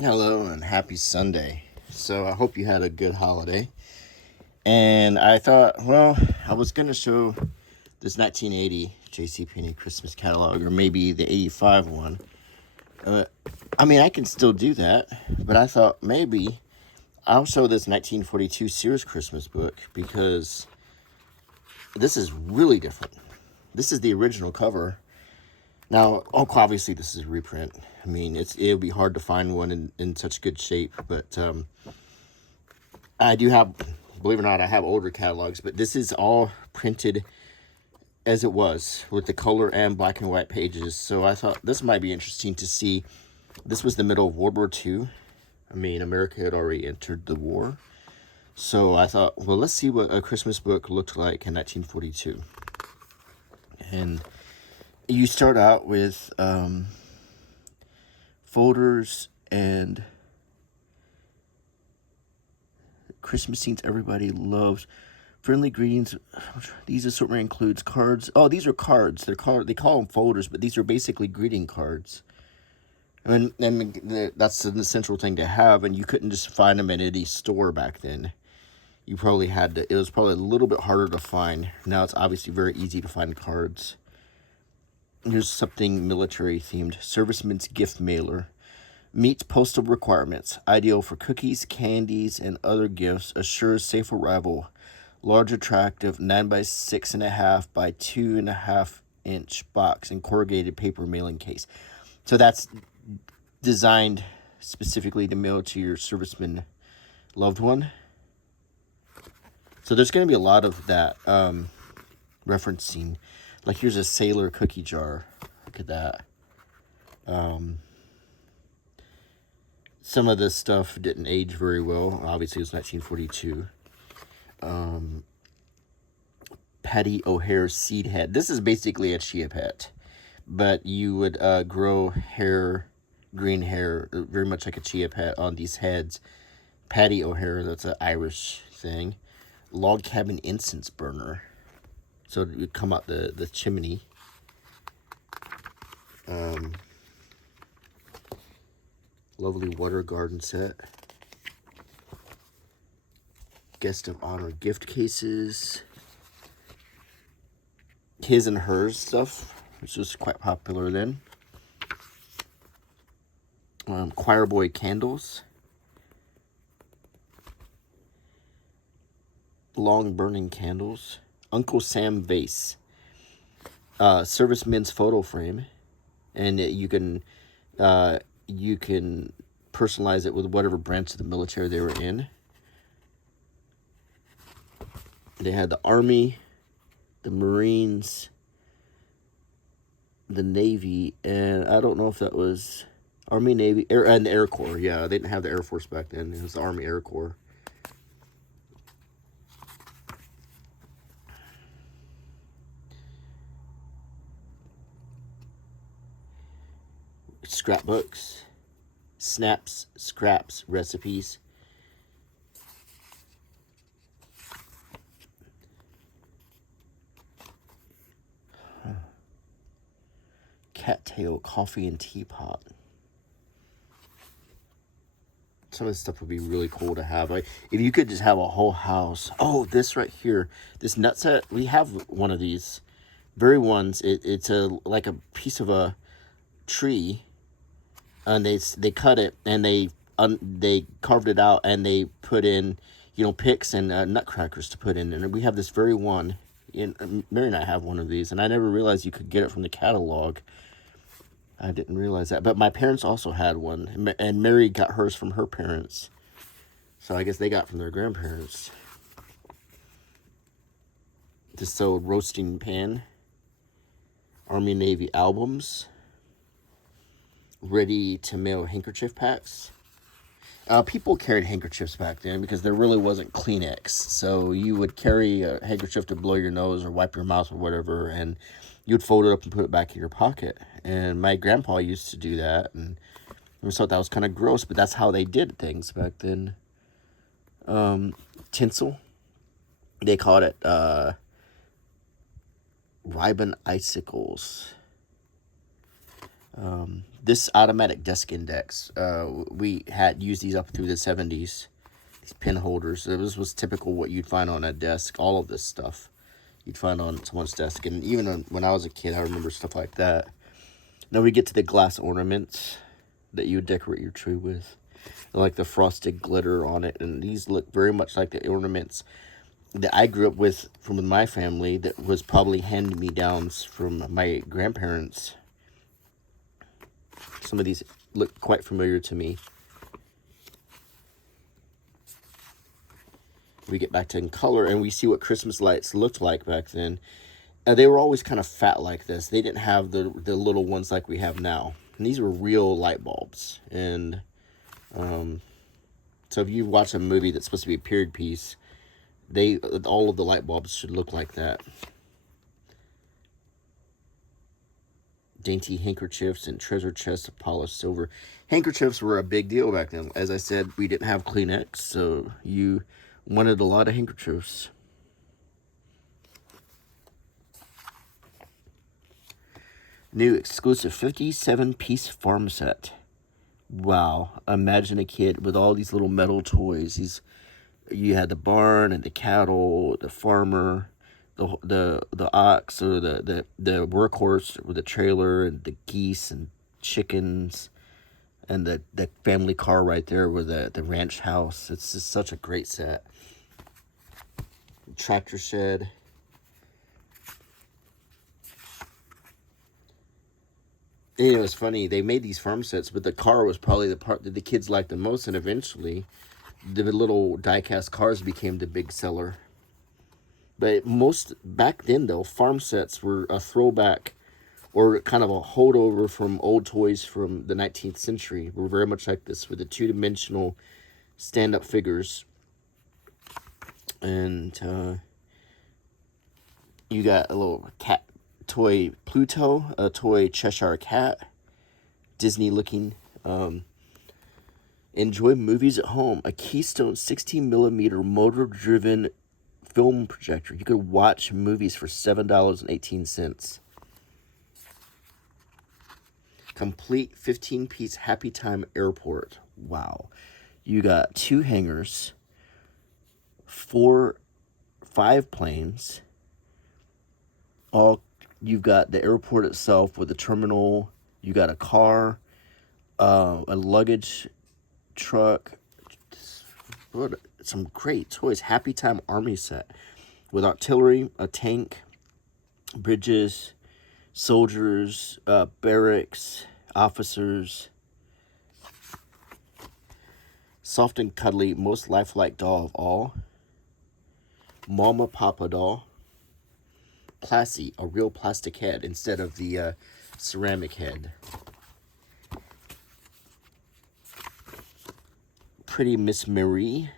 Hello and happy Sunday. So I hope you had a good holiday. And I thought, well, I was going to show this 1980 JCPenney Christmas catalog, or maybe the 85 one. I can still do that, but I thought maybe I'll show this 1942 Sears Christmas book because this is really different. This is the original cover. Now, obviously, this is a reprint. I mean, it'll be hard to find one in such good shape, but I do have, believe it or not, I have older catalogs, but this is all printed as it was with the color and black and white pages. So I thought this might be interesting to see. This was the middle of World War II. I mean, America had already entered the war. So I thought, well, let's see what a Christmas book looked like in 1942. And you start out with folders and Christmas scenes everybody loves. Friendly greetings. These assortment includes cards. Oh, these are cards. They call them folders, but these are basically greeting cards. And that's an essential thing to have, and you couldn't just find them in any store back then. You probably had to. It was probably a little bit harder to find. Now it's obviously very easy to find cards. Here's something military themed. Serviceman's gift mailer. Meets postal requirements. Ideal for cookies, candies, and other gifts. Assures safe arrival. Large, attractive 9 by 6.5 by 2.5 inch box and corrugated paper mailing case. So that's designed specifically to mail to your serviceman loved one. So there's going to be a lot of that referencing. Like here's a sailor cookie jar. Look at that. Some of this stuff didn't age very well. Obviously, it was 1942. Patty O'Hare's seed head. This is basically a chia pet, but you would grow hair, green hair, very much like a chia pet on these heads. Patty O'Hare, that's an Irish thing. Log cabin incense burner. So it would come out the chimney. Lovely water garden set. Guest of honor gift cases. His and hers stuff, which was quite popular then. Choir boy candles. Long burning candles. Uncle Sam vase. Serviceman's photo frame. And you can personalize it with whatever branch of the military they were in. They had the Army, the Marines, the Navy, and I don't know if that was Army, Navy, and the Air Corps. Yeah, they didn't have the Air Force back then. It was the Army Air Corps. Scrapbooks, snaps, scraps, recipes. Cattail coffee and teapot. Some of this stuff would be really cool to have. Like if you could just have a whole house. Oh, this right here, this nut set. We have one of these very ones. It's like a piece of a tree, and they cut it and they carved it out and they put in picks and nutcrackers to put in. And we have this very one. And Mary and I have one of these, and I never realized you could get it from the catalog. I didn't realize that. But my parents also had one. And Mary got hers from her parents. So I guess they got from their grandparents. This sewed roasting pan. Army Navy albums. Ready to mail handkerchief packs. People carried handkerchiefs back then because there really wasn't Kleenex. So you would carry a handkerchief to blow your nose or wipe your mouth or whatever, and you'd fold it up and put it back in your pocket. And my grandpa used to do that, and I always thought that was kind of gross, but that's how they did things back then. Tinsel. They called it ribbon icicles. this automatic desk index. We had used these up through the 70s. These pen holders. This was typical what you'd find on a desk. All of this stuff you'd find on someone's desk. And even when I was a kid, I remember stuff like that. Then we get to the glass ornaments that you would decorate your tree with. Like the frosted glitter on it. And these look very much like the ornaments that I grew up with from my family that was probably hand-me-downs from my grandparents. Some of these look quite familiar to me. We get back to in color and we see what Christmas lights looked like back then. They were always kind of fat like this. They didn't have the little ones like we have now. And these were real light bulbs. And so if you watch a movie that's supposed to be a period piece, all of the light bulbs should look like that. Dainty handkerchiefs and treasure chests of polished silver. Handkerchiefs were a big deal back then. As I said, we didn't have Kleenex, so you wanted a lot of handkerchiefs. New exclusive 57-piece farm set. Wow. Imagine a kid with all these little metal toys. You had the barn and the cattle, the farmer, the ox or the workhorse with the trailer, and the geese and chickens, and the family car right there with the ranch house. It's just such a great set. Tractor shed. You know, it's funny, they made these farm sets, but the car was probably the part that the kids liked the most, and eventually the little die-cast cars became the big seller. But back then, though, farm sets were a throwback or kind of a holdover from old toys from the 19th century. Were very much like this with the two-dimensional stand-up figures. And you got a little cat toy Pluto, a toy Cheshire Cat, Disney-looking. Enjoy movies at home. A Keystone 16mm motor-driven film projector. You could watch movies for $7.18. Complete 15-piece Happy Time Airport. Wow. You got 2 hangars, 5 planes. You've got the airport itself with a terminal. You got a car, a luggage truck. What some great toys. Happy Time Army set with artillery, a tank, bridges, soldiers, barracks, officers. Soft and cuddly, most lifelike doll of all. Mama Papa doll. Classy, a real plastic head instead of the ceramic head. Pretty Miss Marie.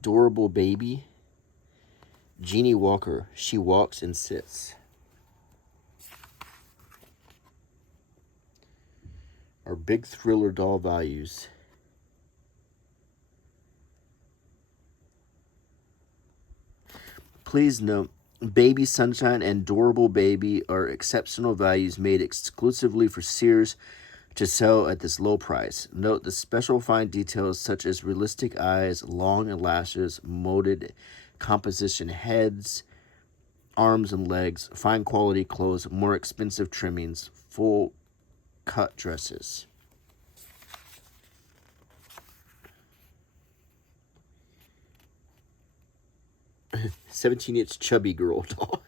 Adorable baby. Jeannie Walker. She walks and sits. Our big thriller doll values. Please note, Baby Sunshine and Adorable Baby are exceptional values made exclusively for Sears to sell at this low price. Note the special fine details such as realistic eyes, long lashes, molded composition heads, arms and legs, fine quality clothes, more expensive trimmings, full cut dresses. 17-inch chubby girl doll.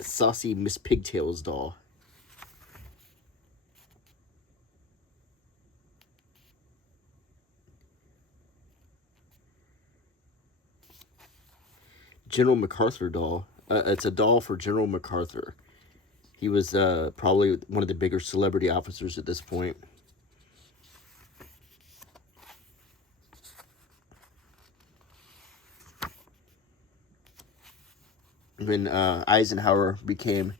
Saucy Miss Pigtails doll. General MacArthur doll. It's a doll for General MacArthur. He was probably one of the bigger celebrity officers at this point. When Eisenhower became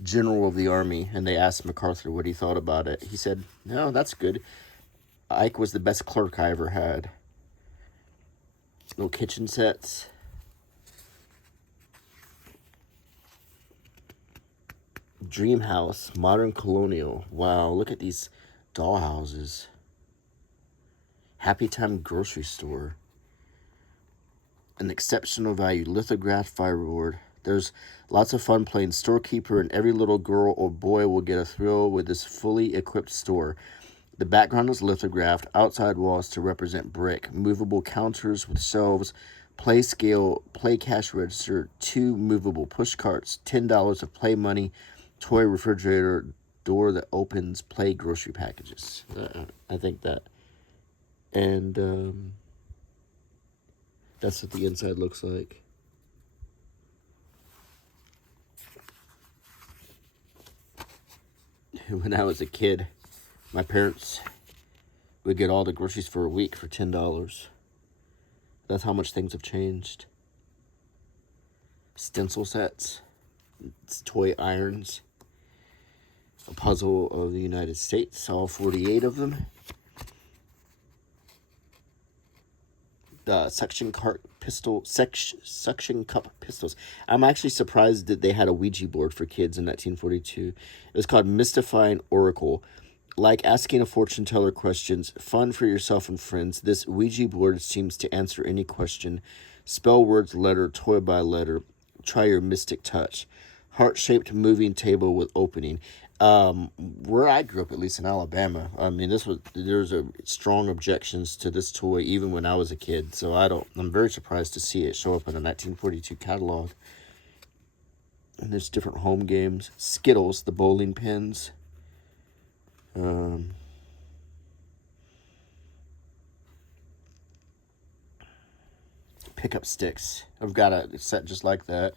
general of the army and they asked MacArthur what he thought about it, he said, "No, that's good. Ike was the best clerk I ever had." Little kitchen sets. Dream house, modern colonial. Wow, look at these doll houses. Happy Time grocery store. An exceptional value lithographed fireboard. There's lots of fun playing storekeeper, and every little girl or boy will get a thrill with this fully equipped store. The background is lithographed, outside walls to represent brick, movable counters with shelves, play scale, play cash register, 2 movable push carts, $10 of play money, toy refrigerator, door that opens, play grocery packages. I think that. And that's what the inside looks like. When I was a kid, my parents would get all the groceries for a week for $10. That's how much things have changed. Stencil sets, toy irons, a puzzle of the United States, all 48 of them. The suction cup pistols. I'm actually surprised that they had a Ouija board for kids in 1942. It was called Mystifying Oracle. Like asking a fortune teller questions, fun for yourself and friends, this Ouija board seems to answer any question. Spell words letter, toy by letter. Try your mystic touch. Heart-shaped moving table with opening. Where I grew up, at least in Alabama, I mean, there's a strong objections to this toy even when I was a kid. So I'm very surprised to see it show up in a 1942 catalog. And there's different home games. Skittles, the bowling pins. Pickup sticks. I've got a set just like that.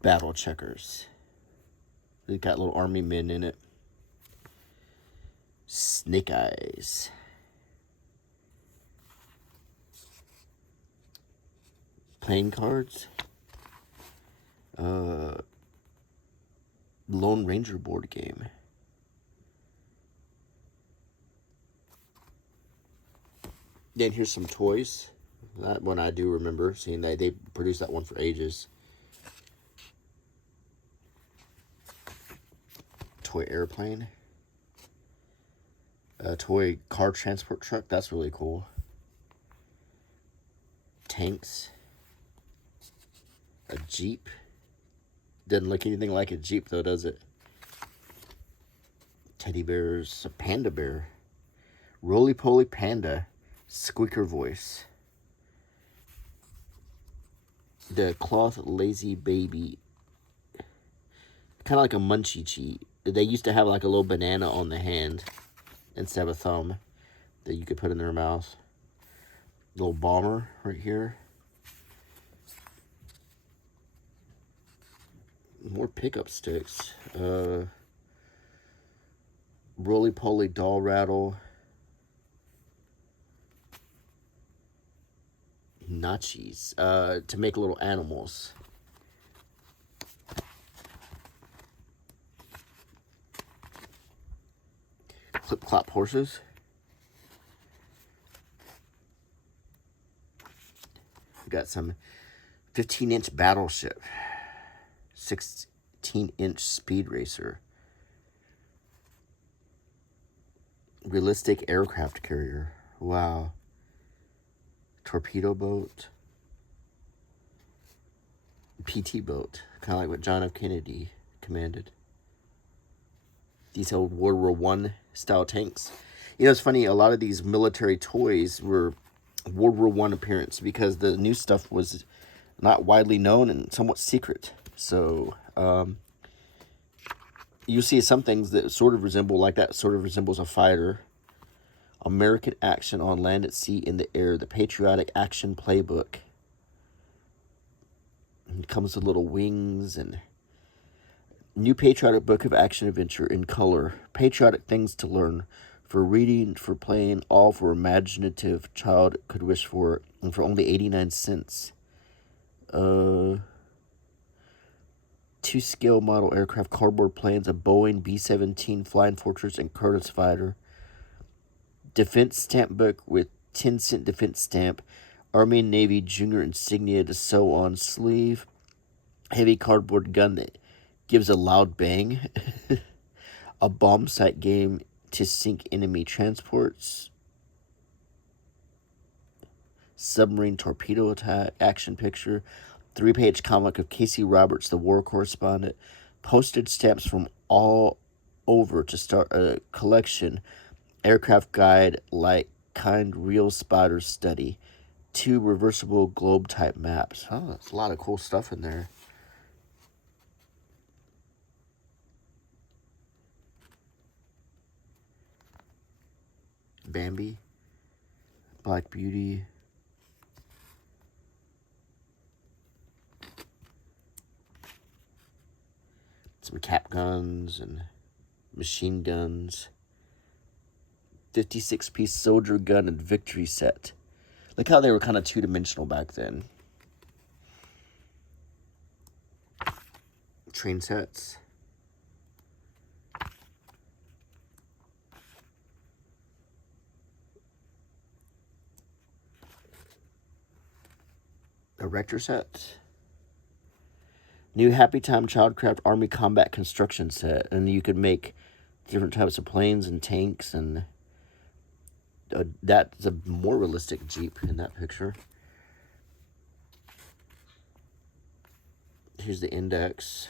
Battle checkers. They've got little army men in it. Snake eyes. Playing cards. Lone Ranger board game. Then here's some toys. That one I do remember seeing that they produced that one for ages. Toy airplane. A toy car transport truck. That's really cool. Tanks. A Jeep. Doesn't look anything like a Jeep though, does it? Teddy bears. A panda bear. Roly-poly panda. Squeaker voice. The cloth lazy baby. Kind of like a munchie cheat. They used to have like a little banana on the hand instead of a thumb that you could put in their mouth. Little bomber right here. More pickup sticks. Roly-poly doll rattle. Nachos. To make little animals. Clip-clop horses. We got some 15-inch battleship. 16-inch speed racer. Realistic aircraft carrier. Wow. Torpedo boat. PT boat. Kind of like what John F. Kennedy commanded. These old World War I style tanks. You know, it's funny, a lot of these military toys were World War I appearance because the new stuff was not widely known and somewhat secret. So, you see some things that sort of resemble, like that sort of resembles a fighter. American action on land, at sea, in the air. The Patriotic Action Playbook. And it comes with little wings and new patriotic book of action adventure in color. Patriotic things to learn. For reading, for playing, all for imaginative child could wish for. And for only 89 cents. 2 scale model aircraft cardboard planes, a Boeing B-17 Flying Fortress and Curtiss fighter. Defense stamp book with 10-cent defense stamp. Army and Navy Junior insignia to sew on sleeve. Heavy cardboard gun that gives a loud bang. A bomb sight game to sink enemy transports. Submarine torpedo attack action picture. 3-page comic of Casey Roberts, the war correspondent. Postage stamps from all over to start a collection. Aircraft guide like kind real spotter study. 2 reversible globe type maps. Oh, that's a lot of cool stuff in there. Bambi, Black Beauty. Some cap guns and machine guns. 56-piece soldier gun and victory set. Like how they were kind of two-dimensional back then. Train sets. Erector set. New Happy Time Childcraft Army Combat Construction Set. And you could make different types of planes and tanks. And that's a more realistic Jeep in that picture. Here's the index.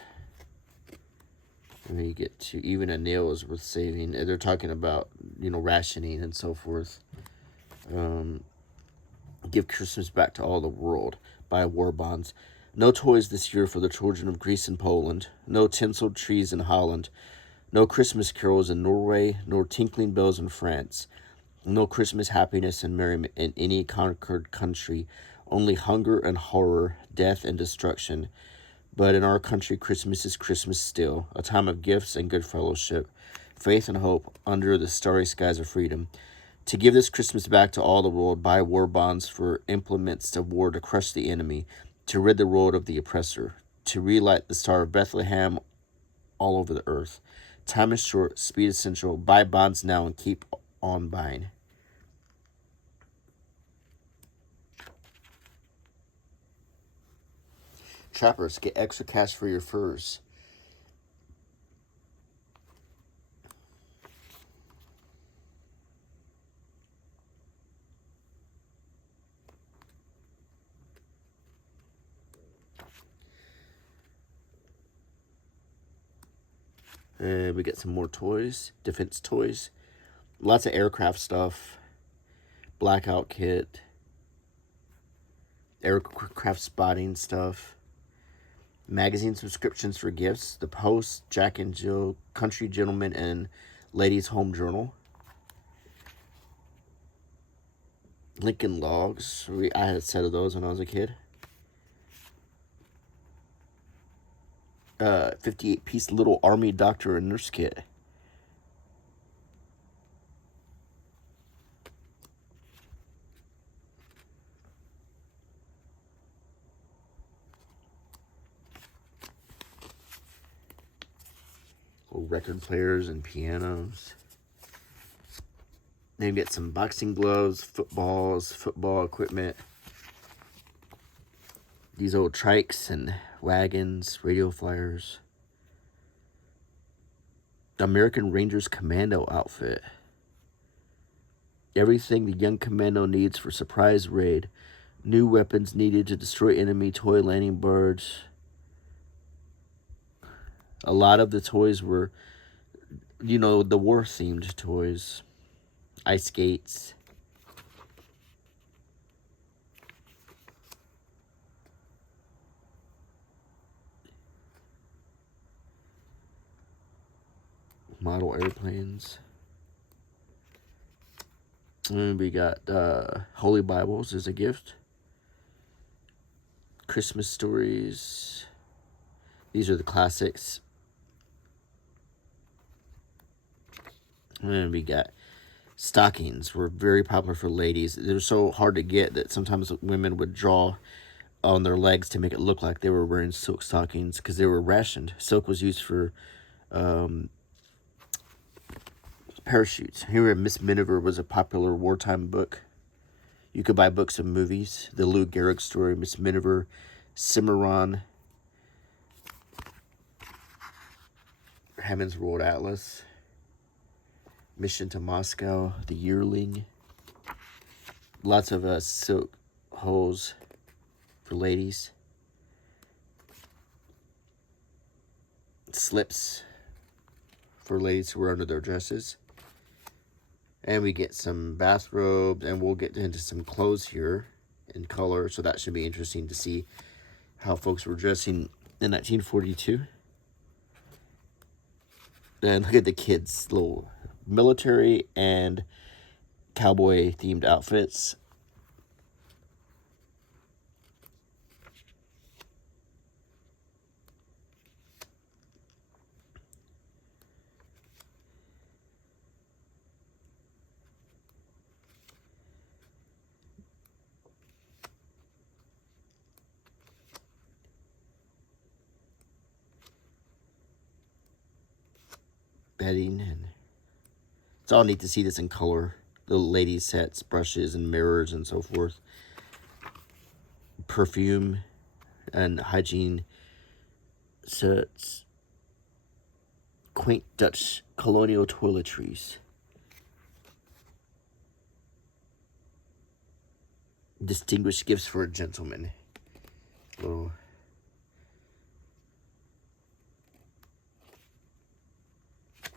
And then you get to even a nail is worth saving. They're talking about, rationing and so forth. Give Christmas back to all the world. Buy war bonds. No toys this year for the children of Greece and Poland. No tinseled trees in Holland. No Christmas carols in Norway, nor tinkling bells in France. No Christmas happiness and merriment in any conquered country. Only hunger and horror, death and destruction. But in our country, Christmas is Christmas still, a time of gifts and good fellowship, faith and hope under the starry skies of freedom. To give this Christmas back to all the world, buy war bonds for implements of war to crush the enemy, to rid the world of the oppressor, to relight the star of Bethlehem all over the earth. Time is short, speed essential. Buy bonds now and keep on buying. Trappers, get extra cash for your furs. And we get some more toys, defense toys. Lots of aircraft stuff. Blackout kit. Aircraft spotting stuff. Magazine subscriptions for gifts. The Post, Jack and Jill, Country Gentleman, and Ladies Home Journal. Lincoln Logs. I had a set of those when I was a kid. 58-piece little army doctor and nurse kit. Record players and pianos. Then you get some boxing gloves, footballs, football equipment. These old trikes and wagons, radio flyers. American Rangers commando outfit. Everything the young commando needs for surprise raid. New weapons needed to destroy enemy toy landing birds. A lot of the toys were, the war-themed toys. Ice skates. Model airplanes. And we got Holy Bibles as a gift. Christmas stories. These are the classics. And we got stockings. Were very popular for ladies. They're so hard to get that sometimes women would draw on their legs to make it look like they were wearing silk stockings because they were rationed. Silk was used for parachutes. Here, Miss Miniver was a popular wartime book. You could buy books of movies. The Lou Gehrig story, Miss Miniver, Cimarron, Hammond's World Atlas, Mission to Moscow, The Yearling. Lots of silk hose for ladies. Slips for ladies who wear under their dresses. And we get some bathrobes, and we'll get into some clothes here in color. So that should be interesting to see how folks were dressing in 1942. And look at the kids' little military and cowboy themed outfits. Bedding, and it's all neat to see this in color. The ladies' sets, brushes and mirrors and so forth. Perfume and hygiene sets. Quaint Dutch colonial toiletries. Distinguished gifts for a gentleman. Little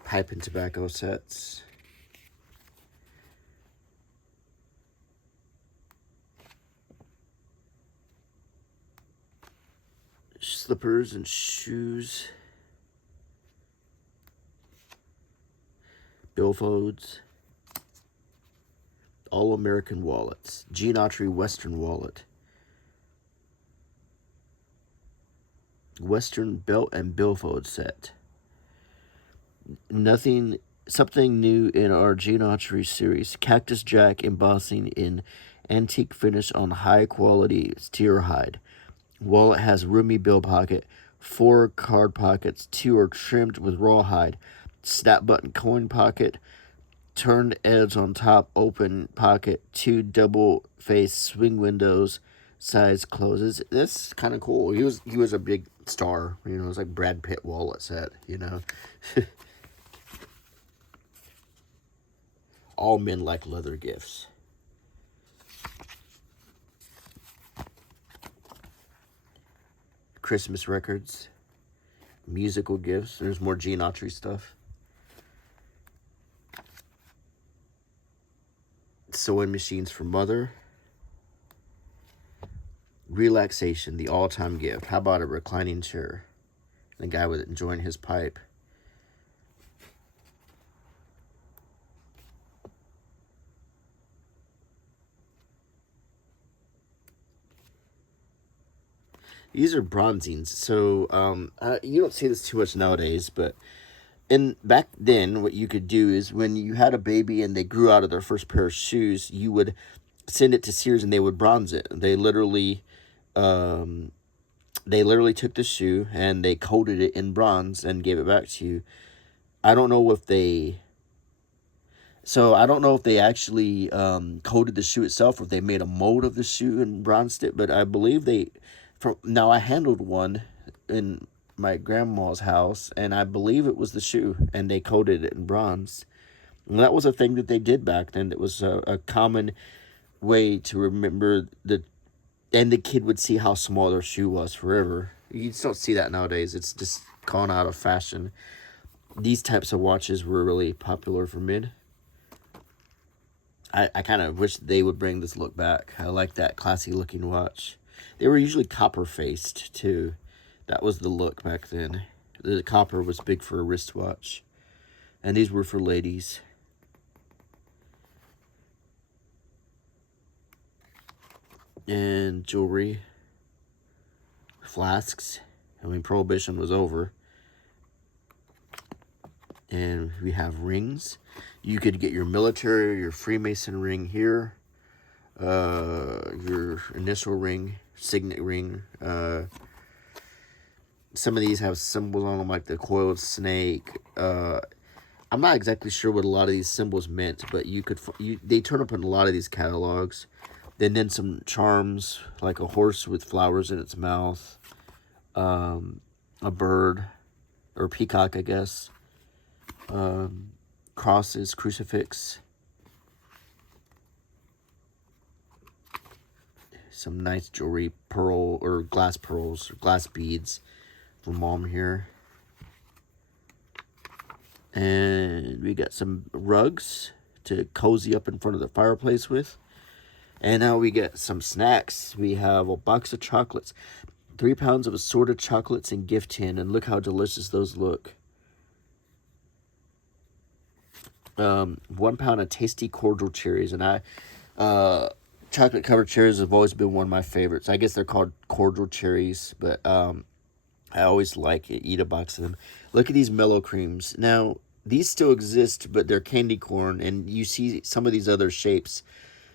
pipe and tobacco sets. Slippers and shoes. Billfolds. All-American wallets. Gene Autry Western wallet. Western belt and billfold set. Something new in our Gene Autry series. Cactus Jack embossing in antique finish on high quality steer hide. Wallet has roomy bill pocket, 4 card pockets, 2 are trimmed with rawhide. Snap button coin pocket, turned edge on top, open pocket, 2 double face swing windows, size closes. That's kind of cool. He was a big star, you know. It's like Brad Pitt wallet set, you know. All men like leather gifts. Christmas records. Musical gifts. There's more Gene Autry stuff. Sewing machines for mother. Relaxation, the all-time gift. How about a reclining chair? The guy with enjoying his pipe. These are bronzings, so you don't see this too much nowadays, but back then, what you could do is when you had a baby and they grew out of their first pair of shoes, you would send it to Sears and they would bronze it. They literally took the shoe and they coated it in bronze and gave it back to you. I don't know if they actually coated the shoe itself, or if they made a mold of the shoe and bronzed it, but I believe I handled one in my grandma's house, and I believe it was the shoe, and they coated it in bronze. And that was a thing that they did back then. It was a common way to remember and the kid would see how small their shoe was forever. You just don't see that nowadays. It's just gone out of fashion. These types of watches were really popular for men. I kind of wish they would bring this look back. I like that classy looking watch. They were usually copper faced too. That was the look back then. The copper was big for a wristwatch. And these were for ladies. And jewelry. Flasks. I mean, Prohibition was over. And we have rings. You could get your military or your Freemason ring here. Your initial ring, signet ring. Some of these have symbols on them, like the coiled snake. I'm not exactly sure what a lot of these symbols meant, but they turn up in a lot of these catalogs. then some charms, like a horse with flowers in its mouth, a bird, or peacock, I guess, crosses, crucifix, some nice jewelry, pearl or glass pearls, or glass beads for mom here. And we got some rugs to cozy up in front of the fireplace with. And now we get some snacks. We have a box of chocolates, 3 pounds of assorted chocolates in gift tin, and look how delicious those look. 1 pound of tasty cordial cherries, and chocolate covered cherries have always been one of my favorites. I guess they're called cordial cherries, but I always eat a box of them. Look at these mellow creams. Now, these still exist, but they're candy corn, and you see some of these other shapes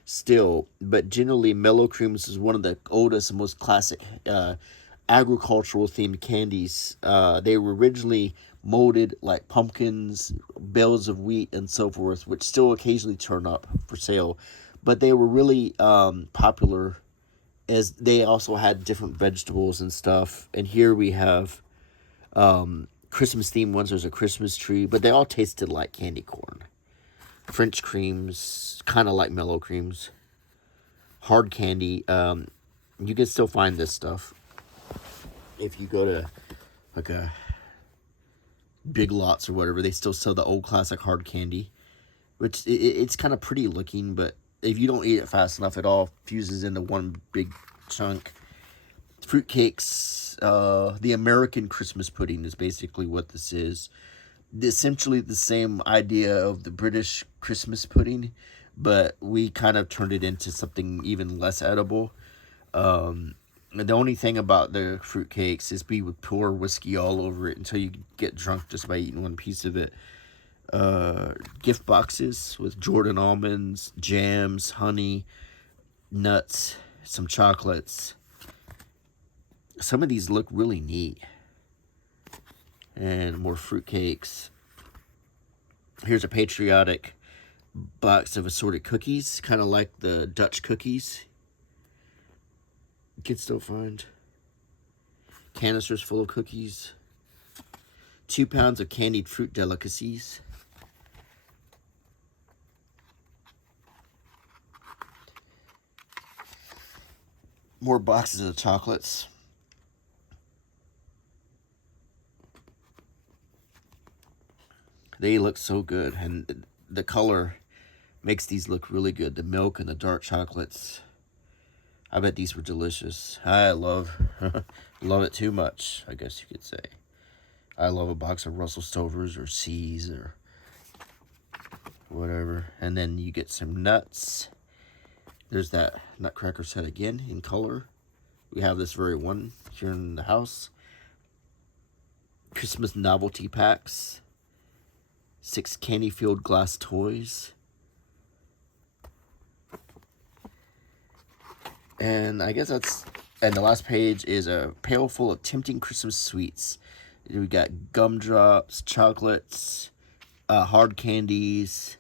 still. But generally, mellow creams is one of the oldest and most classic agricultural-themed candies. They were originally molded like pumpkins, bales of wheat, and so forth, which still occasionally turn up for sale. But they were really popular, as they also had different vegetables and stuff. And here we have Christmas themed ones. There's a Christmas tree, but they all tasted like candy corn. French creams, kind of like mellow creams. Hard candy. You can still find this stuff if you go to like a Big Lots or whatever. They still sell the old classic hard candy, which it's kind of pretty looking, but if you don't eat it fast enough, it all fuses into one big chunk. Fruitcakes, the American Christmas pudding is basically what this is. Essentially the same idea of the British Christmas pudding, but we kind of turned it into something even less edible. The only thing about the fruitcakes is we would pour whiskey all over it until you get drunk just by eating one piece of it. Gift boxes with Jordan almonds, jams, honey, nuts, some chocolates. Some of these look really neat. And more fruitcakes. Here's a patriotic box of assorted cookies, kind of like the Dutch cookies. You can still find canisters full of cookies. 2 pounds of candied fruit delicacies. More boxes of chocolates. They look so good, and the color makes these look really good. The milk and the dark chocolates. I bet these were delicious. I love it too much, I guess you could say. I love a box of Russell Stovers or Sears or whatever. And then you get some nuts. There's that nutcracker set again in color. We have this very one here in the house. Christmas novelty packs. 6 candy-filled glass toys. And I guess and the last page is a pail full of tempting Christmas sweets. We got gumdrops, chocolates, hard candies.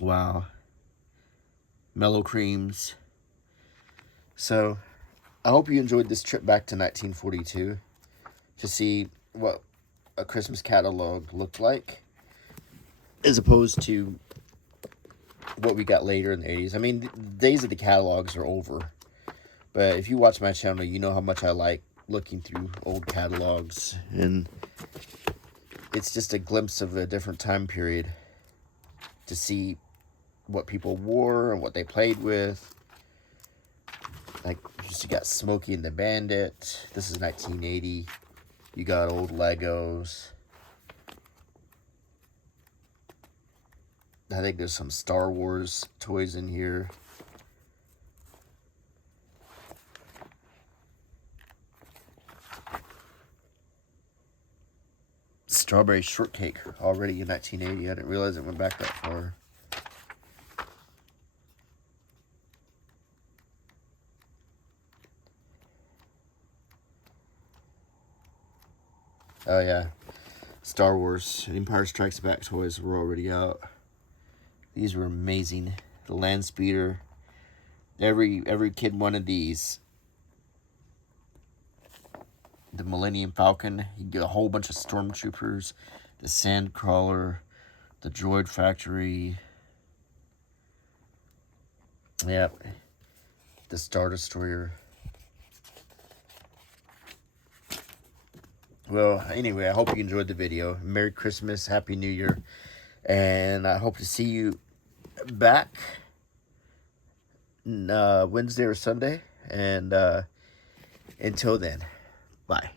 Wow. Mellow creams. So, I hope you enjoyed this trip back to 1942 to see what a Christmas catalog looked like, as opposed to what we got later in the 80s. I mean, the days of the catalogs are over, but if you watch my channel, you know how much I like looking through old catalogs, and it's just a glimpse of a different time period to see what people wore and what they played with. Like, you got Smokey and the Bandit. This is 1980. You got old Legos. I think there's some Star Wars toys in here. Strawberry shortcake already in 1980. I didn't realize it went back that far. Oh yeah, Star Wars, Empire Strikes Back toys were already out. These were amazing. The land speeder, Every kid wanted these. The Millennium Falcon. You get a whole bunch of stormtroopers. The Sandcrawler. The Droid Factory. Yep. The Star Destroyer. Well, anyway, I hope you enjoyed the video. Merry Christmas, Happy New Year. And I hope to see you back Wednesday or Sunday. And until then, bye.